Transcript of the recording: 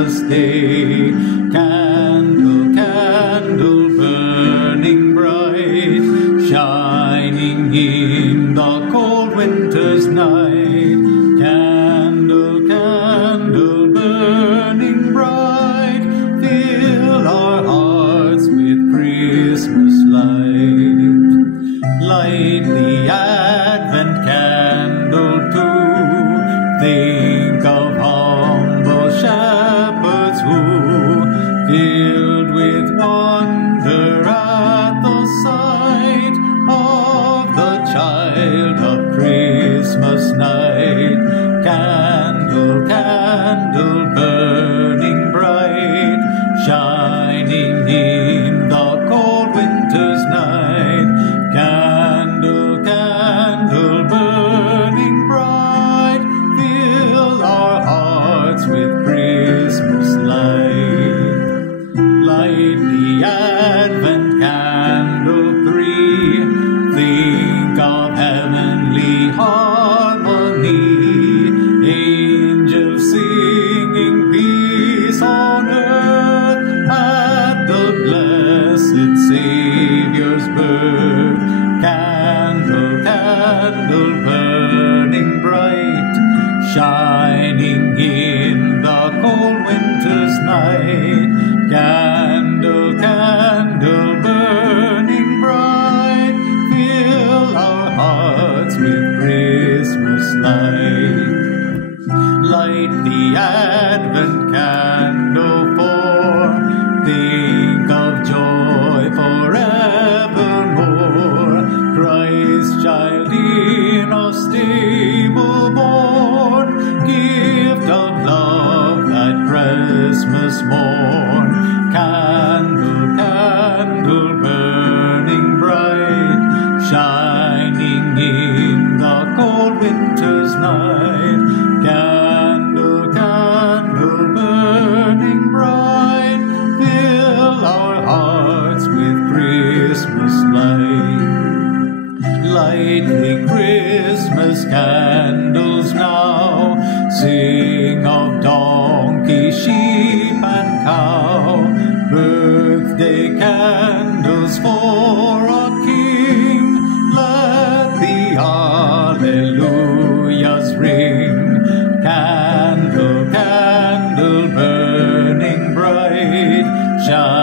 Christmas Day. Candle, candle burning bright, shining in the cold winter's night. Candle, candle burning bright, fill our hearts with Christmas light. Light the Advent candle too, think of humble shepherds who, filled with wonder at the sight of the child of Christmas night. Candle, candle burning bright, shining in the cold winter's night. Candle, candle burning bright, fill our hearts with Christmas light. Light the Advent candle three, think of heavenly harmony, angels singing peace on earth at the blessed Savior's birth. Candle, candle burning bright, shining in the cold winter's night. Candle, candle burning bright, fill our hearts with Christmas light. Light the Advent candle four, think of joy forevermore. Christ child in a stable born, gift of love that Christmas morn. Candle, candle burning bright, shining in the cold winter's night. Candle, candle burning bright, fill our hearts with Christmas light. Light the Christmas candles now, sing of donkey, sheep, and cow. Birthday candles for a king, let the alleluias ring. Candle, candle burning bright, shine